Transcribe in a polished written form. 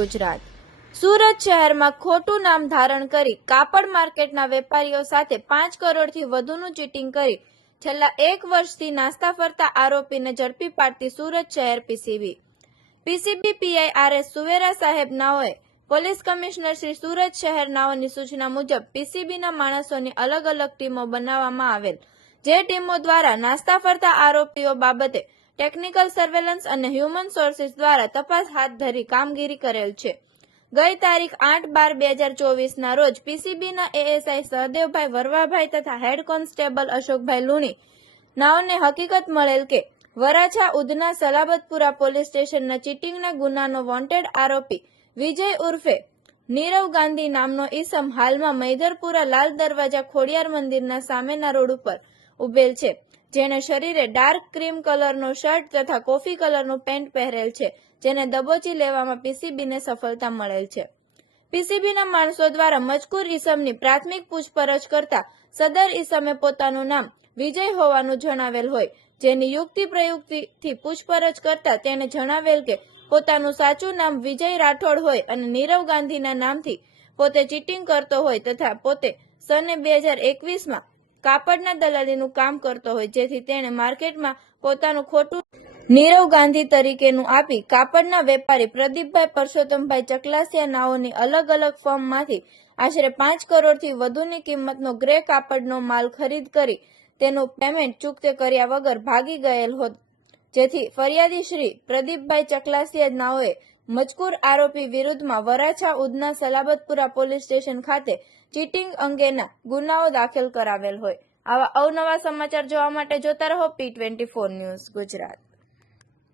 ગુજરાત। સુરત શહેરમાં ખોટું નામ ધારણ કરી કાપડ માર્કેટના વેપારીઓ સાથે 5 કરોડથી વધુનું ચીટિંગ કરી છેલ્લા 1 વર્ષથી નાસ્તા ફરતા આરોપીને ઝડપી પાડતી સુરત શહેર પીસીબી પીઆઈ આર.એસ. સુવેરા સાહેબ નાઓએ પોલીસ કમિશનર શ્રી સુરત શહેર નાઓની સૂચના મુજબ પીસીબીના માણસોની અલગ અલગ ટીમો બનાવવામાં આવેલ, જે ટીમો દ્વારા નાસ્તા ફરતા આરોપીઓ બાબતે ટેકનિકલ સર્વેલન્સ અને હ્યુમન સોર્સિસ દ્વારા તપાસ હાથ ધરી કામગીરી કરેલ છે। ગઈ તારીખ 8/12/2024 ના રોજ પીસીબીના એએસઆઈ સહદેવભાઈ વરવાભાઈ તથા હેડ કોન્સ્ટેબલ અશોકભાઈ લુણી નાઓને હકીકત મળેલ કે વરાછા ઉધના સલાબતપુરા પોલીસ સ્ટેશનના ચીટિંગના ગુનાનો વોન્ટેડ આરોપી વિજય ઉર્ફે નીરવ ગાંધી નામનો ઈસમ હાલમાં મૈદરપુરા લાલ દરવાજા ખોડિયાર મંદિરના સામેના રોડ ઉપર ઉભેલ છે, જેને શરીરે ડાર્ક ક્રીમ કલરનો શર્ટ તથા કોફી કલરનું પેન્ટ પહેરેલ છે, જેને દબોચી લેવામાં પીસીબીને સફળતા મળેલ છે। પીસીબીના માણસો દ્વારા મજકૂર ઈસમની પ્રાથમિક પૂછપરછ કરતા સદર ઈસમે પોતાનું નામ વિજય હોવાનું જણાવેલ હોય, જેની યુક્તિ પ્રયુક્તિથી પૂછપરછ કરતા તેણે જણાવેલ કે પોતાનું સાચું નામ વિજય રાઠોડ હોય અને નીરવ ગાંધીના નામથી પોતે ચીટિંગ કરતો હોય તથા પોતે સને 2021માં કાપડના દલાલીનું કામ કરતો હોય, જેથી તેણે માર્કેટમાં પોતાનું ખોટું નીરવ ગાંધી તરીકેનું આપી કાપડના વેપારી પ્રદીપભાઈ પરસોત્તમભાઈ ચકલાસિયા નાઓની અલગ અલગ ફર્મમાંથી આશરે 5 કરોડથી વધુની કિંમતનો ગ્રે કાપડનો માલ ખરીદ કરી તેનું પેમેન્ટ ચૂકતે કર્યા વગર ભાગી ગયેલ હોત, જેથી ફરિયાદી શ્રી પ્રદીપભાઈ ચકલાસિયા નાઓએ મજકૂર આરોપી વિરુદ્ધમાં વરાછા ઉધના સલાબતપુરા પોલીસ સ્ટેશન ખાતે ચીટિંગ અંગેના ગુનાઓ દાખલ કરાવેલ હોય। આવા અવનવા સમાચાર જોવા માટે જોતા રહો P24 ન્યૂઝ ગુજરાત।